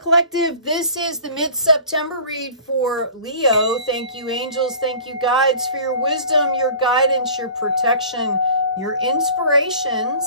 Collective, this is the mid-September read for Leo. Thank you, angels. Thank you, guides, for your wisdom, your guidance, your protection, your inspirations,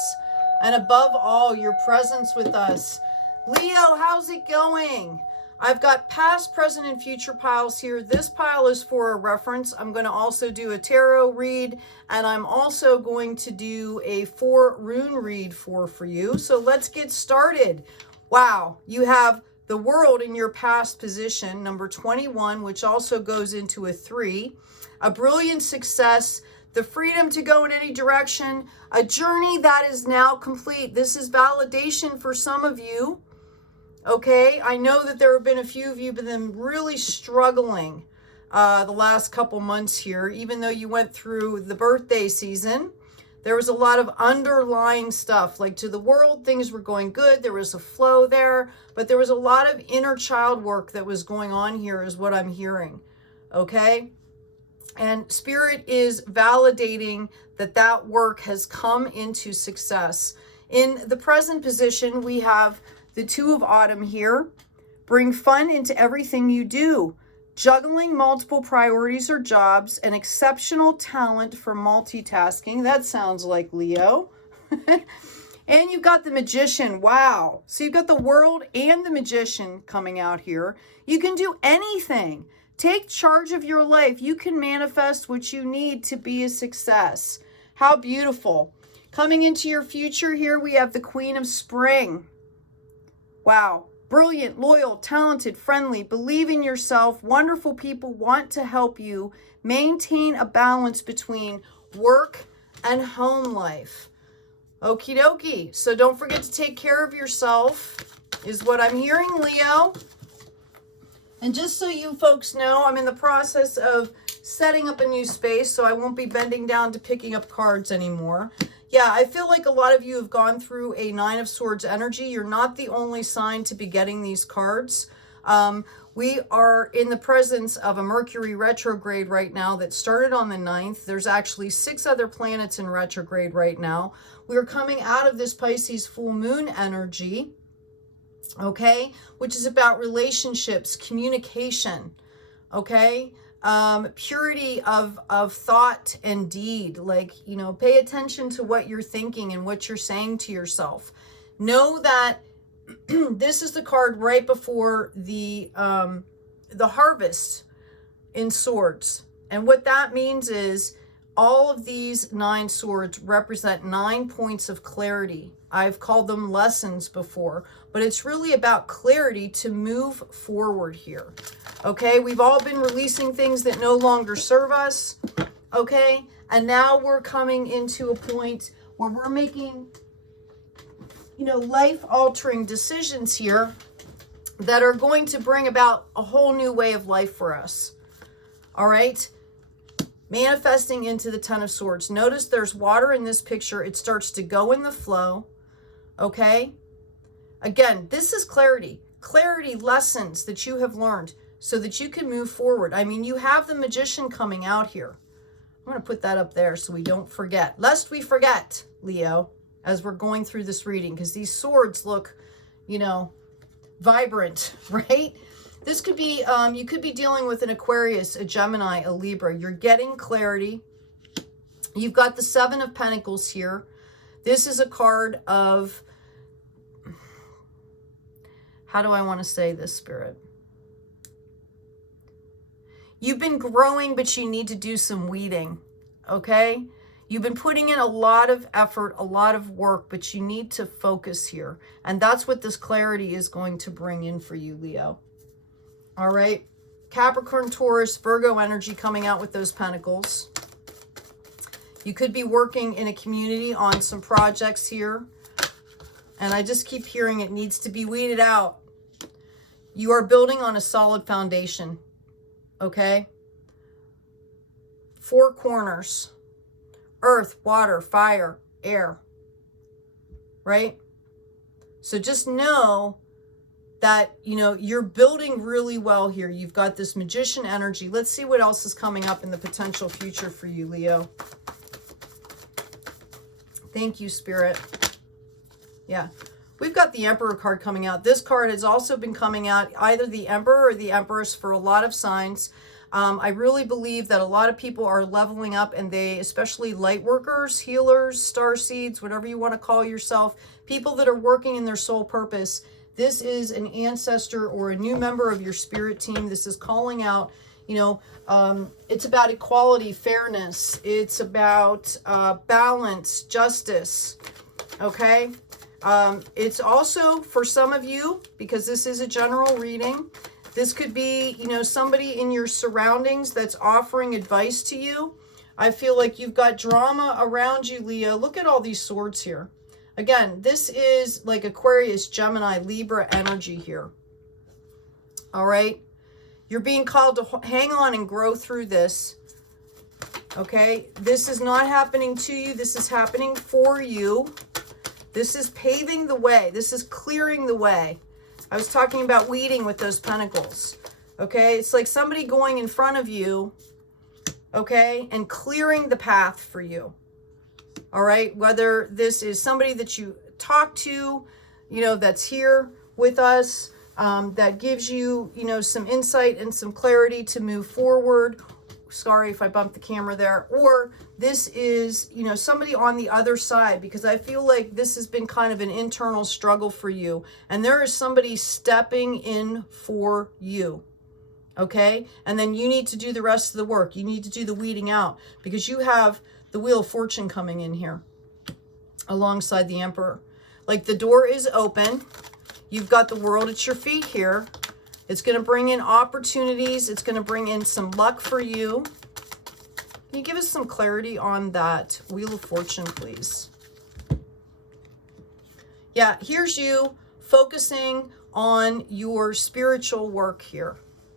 and above all, your presence with us. Leo, how's it going? I've got past, present, and future piles here. This pile is for a reference. I'm going to also do a tarot read, and I'm also going to do a 4 rune read for you. So let's get started. Wow, you have the world in your past position, number 21, which also goes into a 3, a brilliant success, the freedom to go in any direction, a journey that is now complete. This is validation for some of you. Okay, I know that there have been a few of you but then really struggling the last couple months here, even though you went through the birthday season. There was a lot of underlying stuff, like to the world, things were going good. There was a flow there, but there was a lot of inner child work that was going on here is what I'm hearing, okay? And Spirit is validating that that work has come into success. In the present position, we have the 2 of Autumn here. Bring fun into everything you do. Juggling multiple priorities or jobs, an exceptional talent for multitasking. That sounds like Leo. And you've got the Magician. Wow. So you've got the World and the Magician coming out here. You can do anything. Take charge of your life. You can manifest what you need to be a success. How beautiful. Coming into your future here, we have the Queen of Spring. Wow. Brilliant, loyal, talented, friendly, believe in yourself. Wonderful people want to help you maintain a balance between work and home life. Okie dokie. So don't forget to take care of yourself is what I'm hearing, Leo. And just so you folks know, I'm in the process of setting up a new space, so I won't be bending down to picking up cards anymore. Yeah, I feel like a lot of you have gone through a 9 of Swords energy. You're not the only sign to be getting these cards. We are in the presence of a Mercury retrograde right now that started on the 9th. There's actually 6 other planets in retrograde right now. We're coming out of this Pisces full moon energy, okay, which is about relationships, communication, okay? Purity of thought and deed. Like, you know, pay attention to what you're thinking and what you're saying to yourself. Know that this is the card right before the harvest in swords. And what that means is all of these 9 swords represent 9 points of clarity. I've called them lessons before, but it's really about clarity to move forward here. Okay, we've all been releasing things that no longer serve us. Okay, and now we're coming into a point where we're making, you know, life-altering decisions here that are going to bring about a whole new way of life for us. All right, manifesting into the 10 of Swords. Notice there's water in this picture. It starts to go in the flow. Okay, again, this is clarity. Clarity lessons that you have learned so that you can move forward. I mean, you have the Magician coming out here. I'm going to put that up there so we don't forget. Lest we forget, Leo, as we're going through this reading, because these swords look, you know, vibrant, right? This could be, you could be dealing with an Aquarius, a Gemini, a Libra. You're getting clarity. You've got the 7 of Pentacles here. This is a card of, how do I want to say this, Spirit? You've been growing, but you need to do some weeding, okay? You've been putting in a lot of effort, a lot of work, but you need to focus here. And that's what this clarity is going to bring in for you, Leo. All right? Capricorn, Taurus, Virgo energy coming out with those pentacles. You could be working in a community on some projects here. And I just keep hearing it needs to be weeded out. You are building on a solid foundation. Okay? 4 corners. Earth, water, fire, air. Right? So just know that, you know, you're building really well here. You've got this Magician energy. Let's see what else is coming up in the potential future for you, Leo. Thank you, Spirit. Yeah. We've got the Emperor card coming out. This card has also been coming out, either the Emperor or the Empress for a lot of signs. I really believe that a lot of people are leveling up, and they, especially light workers, healers, starseeds, whatever you want to call yourself, people that are working in their soul purpose. This is an ancestor or a new member of your spirit team. This is calling out, you know, it's about equality, fairness. It's about balance, justice, okay? It's also for some of you, because this is a general reading, this could be, you know, somebody in your surroundings that's offering advice to you. I feel like you've got drama around you, Leo. Look at all these swords here. Again, this is like Aquarius, Gemini, Libra energy here. All right. You're being called to hang on and grow through this. Okay. This is not happening to you. This is happening for you. This is paving the way. This is clearing the way. I was talking about weeding with those pentacles. Okay. It's like somebody going in front of you. Okay. And clearing the path for you. All right. Whether this is somebody that you talk to, you know, that's here with us, that gives you, you know, some insight and some clarity to move forward. Sorry if I bumped the camera there. Or this is, you know, somebody on the other side, because I feel like this has been kind of an internal struggle for you. And there is somebody stepping in for you. Okay. And then you need to do the rest of the work. You need to do the weeding out, because you have the Wheel of Fortune coming in here alongside the Emperor. Like the door is open. You've got the world at your feet here. It's going to bring in opportunities. It's going to bring in some luck for you. Can you give us some clarity on that Wheel of Fortune, please? Yeah, here's you focusing on your spiritual work here,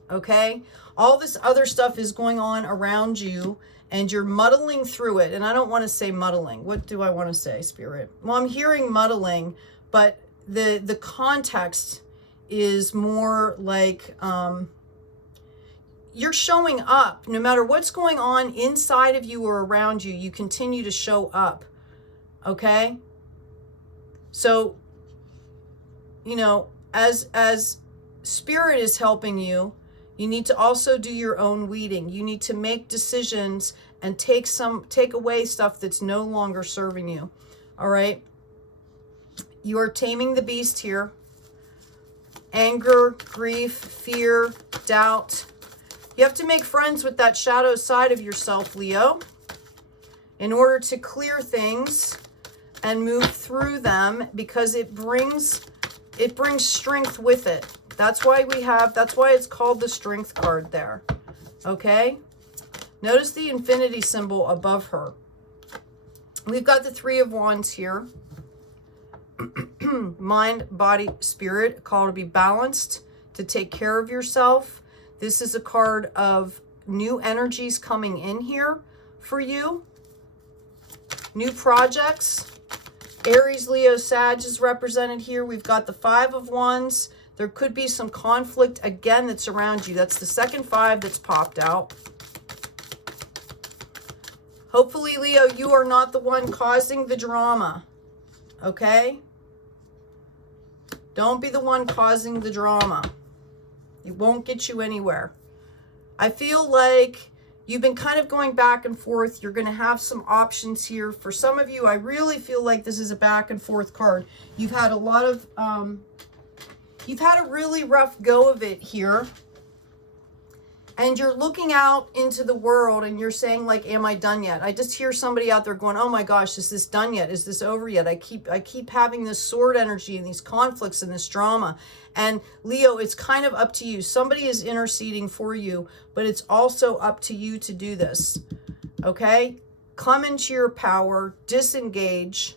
okay? All this other stuff is going on around you, and you're muddling through it. And I don't want to say muddling. What do I want to say, Spirit? Well, I'm hearing muddling, but the context is more like you're showing up. No matter what's going on inside of you or around you, you continue to show up. Okay? So, you know, as Spirit is helping you, you need to also do your own weeding. You need to make decisions and take away stuff that's no longer serving you. All right? You are taming the beast here. Anger, grief, fear, doubt. You have to make friends with that shadow side of yourself, Leo, in order to clear things and move through them, because it brings strength with it. That's why it's called the Strength card there. Okay? Notice the infinity symbol above her. We've got the Three of Wands here. Mind, body, spirit, a call to be balanced, to take care of yourself. This is a card of new energies coming in here for you. New projects. Aries, Leo, Sag is represented here. We've got the Five of Wands. There could be some conflict again that's around you. That's the second five that's popped out. Hopefully, Leo, you are not the one causing the drama. Okay? Don't be the one causing the drama. It won't get you anywhere. I feel like you've been kind of going back and forth. You're going to have some options here. For some of you, I really feel like this is a back and forth card. You've had a lot of, you've had a really rough go of it here. And you're looking out into the world and you're saying, like, am I done yet? I just hear somebody out there going, oh my gosh, is this done yet? Is this over yet? I keep having this sword energy and these conflicts and this drama. And Leo, it's kind of up to you. Somebody is interceding for you, but it's also up to you to do this. Okay? Come into your power, disengage,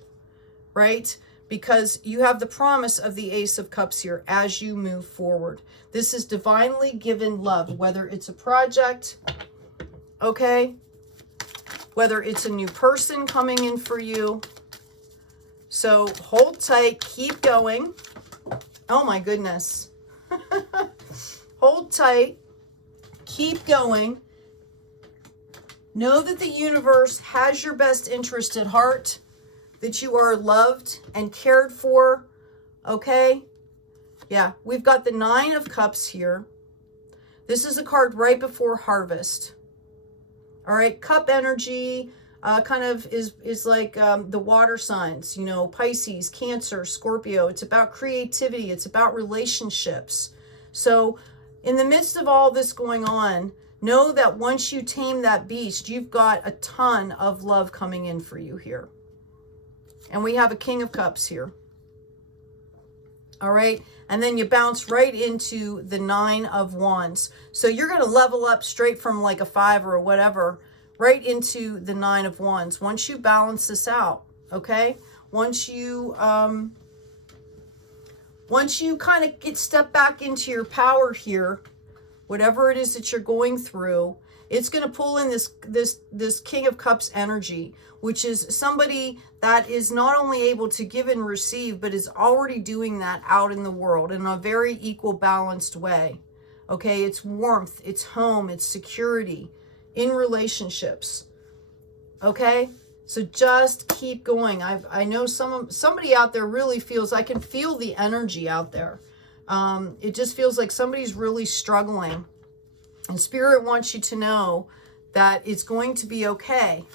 right? Because you have the promise of the Ace of Cups here as you move forward. This is divinely given love, whether it's a project, okay? Whether it's a new person coming in for you. So hold tight, keep going. Oh my goodness. Hold tight, keep going. Know that the universe has your best interest at heart, that you are loved and cared for Okay? Yeah, we've got the 9 of Cups here. This is a card right before harvest. All right, cup energy kind of is like the water signs, you know, Pisces, Cancer, Scorpio. It's about creativity. It's about relationships. So in the midst of all this going on, know that once you tame that beast, you've got a ton of love coming in for you here. And we have a King of Cups here. All right. And then you bounce right into the 9 of Wands. So you're going to level up straight from like a 5 or whatever, right into the 9 of Wands. Once you balance this out, okay? Once you kind of step back into your power here, whatever it is that you're going through, it's going to pull in this King of Cups energy, which is somebody that is not only able to give and receive, but is already doing that out in the world in a very equal, balanced way. Okay, it's warmth, it's home, it's security in relationships. Okay, so just keep going. I know somebody out there really feels, I can feel the energy out there. It just feels like somebody's really struggling. And Spirit wants you to know that it's going to be okay.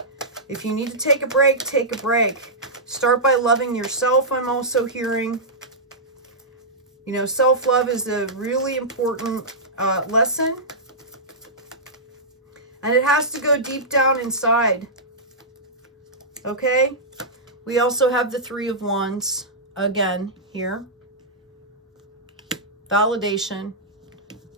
If you need to take a break, take a break. Start by loving yourself, I'm also hearing. You know, self-love is a really important lesson. And it has to go deep down inside. Okay? We also have the 3 of Wands again here. Validation.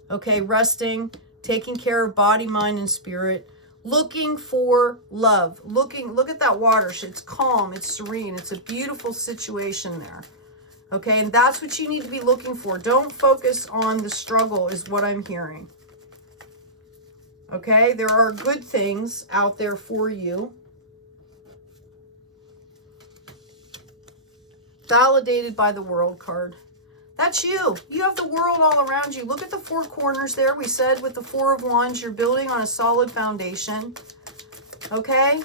Okay, resting, taking care of body, mind, and spirit. Looking for love. Look at that water. It's calm, it's serene. It's a beautiful situation there. Okay, and that's what you need to be looking for. Don't focus on the struggle is what I'm hearing. Okay, there are good things out there for you. Validated by the World card. That's you. You have the world all around you. Look at the 4 corners there. We said with the 4 of Wands, you're building on a solid foundation. Okay?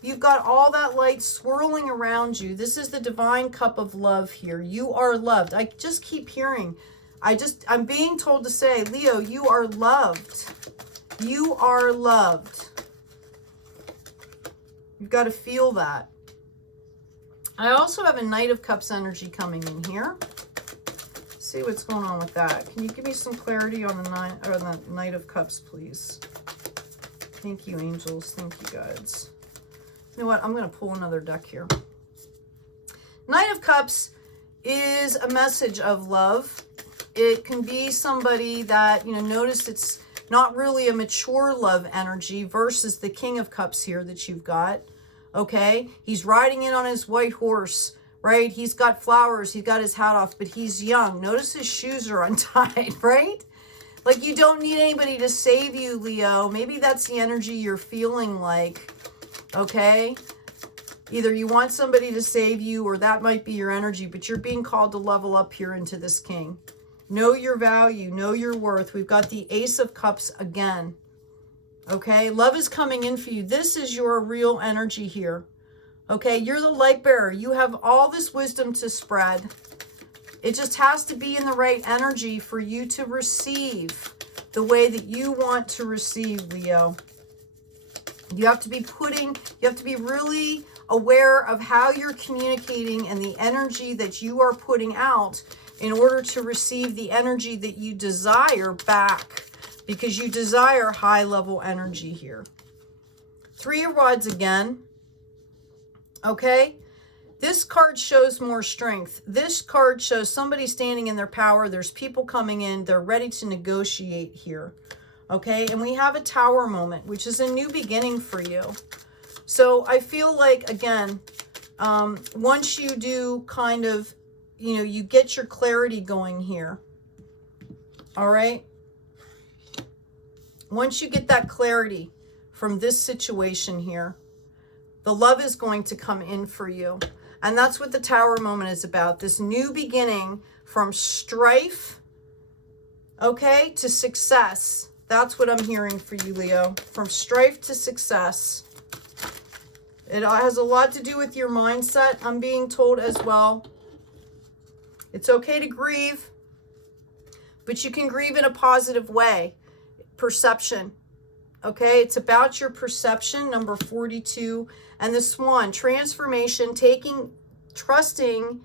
You've got all that light swirling around you. This is the divine cup of love here. You are loved. I just keep hearing. I'm being told to say, Leo, you are loved. You are loved. You've got to feel that. I also have a Knight of Cups energy coming in here. See what's going on with that. Can you give me some clarity on the Knight of Cups, please? Thank you, angels. Thank you, guides. You know what? I'm going to pull another deck here. Knight of Cups is a message of love. It can be somebody that, you know, notice it's not really a mature love energy versus the King of Cups here that you've got. Okay? He's riding in on his white horse, right? He's got flowers. He's got his hat off, but he's young. Notice his shoes are untied, right? Like you don't need anybody to save you, Leo. Maybe that's the energy you're feeling like, okay? Either you want somebody to save you or that might be your energy, but you're being called to level up here into this King. Know your value. Know your worth. We've got the Ace of Cups again. Okay? Love is coming in for you. This is your real energy here. Okay? You're the light bearer. You have all this wisdom to spread. It just has to be in the right energy for you to receive the way that you want to receive, Leo. You have to be really aware of how you're communicating and the energy that you are putting out in order to receive the energy that you desire back, because you desire high level energy here. 3 of Rods again. Okay? This card shows more strength. This card shows somebody standing in their power. There's people coming in. They're ready to negotiate here. Okay? And we have a Tower moment, which is a new beginning for you. So I feel like, again, once you do kind of, you know, you get your clarity going here. All right? Once you get that clarity from this situation here, the love is going to come in for you. And that's what the Tower moment is about. This new beginning from strife, okay, to success. That's what I'm hearing for you, Leo. From strife to success. It has a lot to do with your mindset, I'm being told as well. It's okay to grieve, but you can grieve in a positive way. Perception. Okay, it's about your perception, number 42. And the swan, transformation, trusting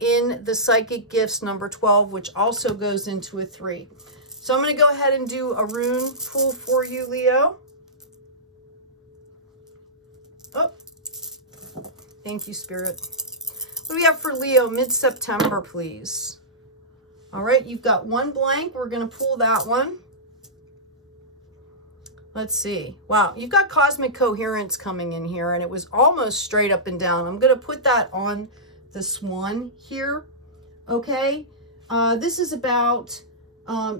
in the psychic gifts, number 12, which also goes into a 3. So I'm going to go ahead and do a rune pull for you, Leo. Oh, thank you, Spirit. What do we have for Leo mid-September, please? All right, you've got one blank. We're going to pull that one. Let's see. Wow, you've got cosmic coherence coming in here, and it was almost straight up and down. I'm going to put that on the swan here. Okay, this is about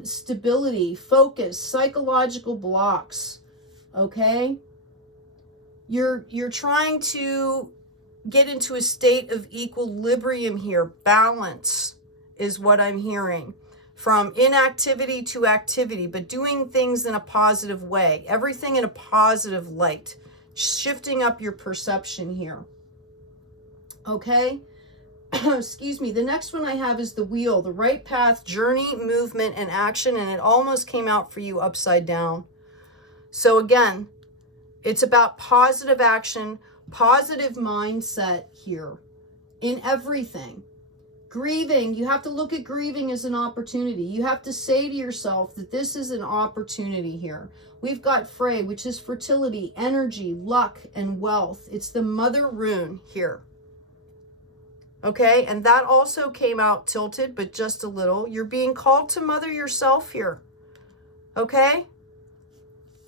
stability, focus, psychological blocks. Okay, you're trying to get into a state of equilibrium here. Balance is what I'm hearing. From inactivity to activity, but doing things in a positive way. Everything in a positive light. Shifting up your perception here. Okay? Excuse me. The next one I have is the wheel. The right path, journey, movement, and action. And it almost came out for you upside down. So again, it's about positive action, positive mindset here in everything. Grieving, you have to look at grieving as an opportunity. You have to say to yourself that this is an opportunity here. We've got Frey, which is fertility, energy, luck, and wealth. It's the mother rune here. Okay, and that also came out tilted, but just a little. You're being called to mother yourself here. Okay?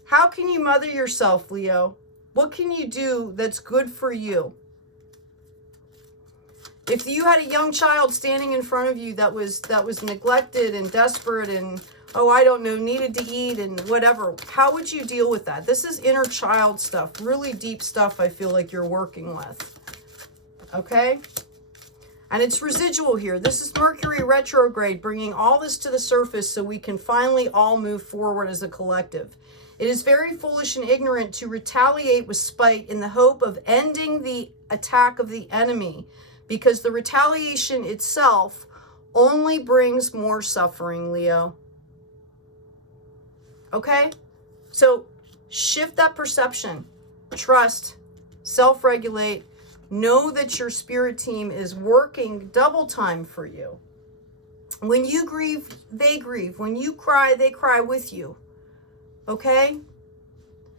How can you mother yourself, Leo? What can you do that's good for you? If you had a young child standing in front of you that was neglected and desperate and, oh, I don't know, needed to eat and whatever, how would you deal with that? This is inner child stuff, really deep stuff I feel like you're working with. Okay? And it's residual here. This is Mercury retrograde, bringing all this to the surface so we can finally all move forward as a collective. It is very foolish and ignorant to retaliate with spite in the hope of ending the attack of the enemy, because the retaliation itself only brings more suffering, Leo. Okay? So shift that perception. Trust. Self-regulate. Know that your spirit team is working double time for you. When you grieve, they grieve. When you cry, they cry with you. Okay?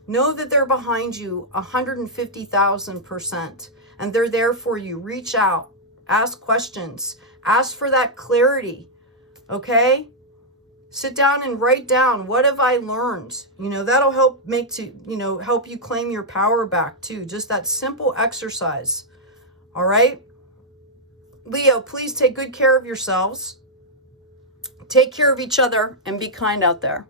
Know that they're behind you 150,000%. And they're there for you. Reach out. Ask questions. Ask for that clarity. Okay? Sit down and write down, what have I learned? You know, that'll help help you claim your power back too. Just that simple exercise. All right? Leo, please take good care of yourselves. Take care of each other and be kind out there.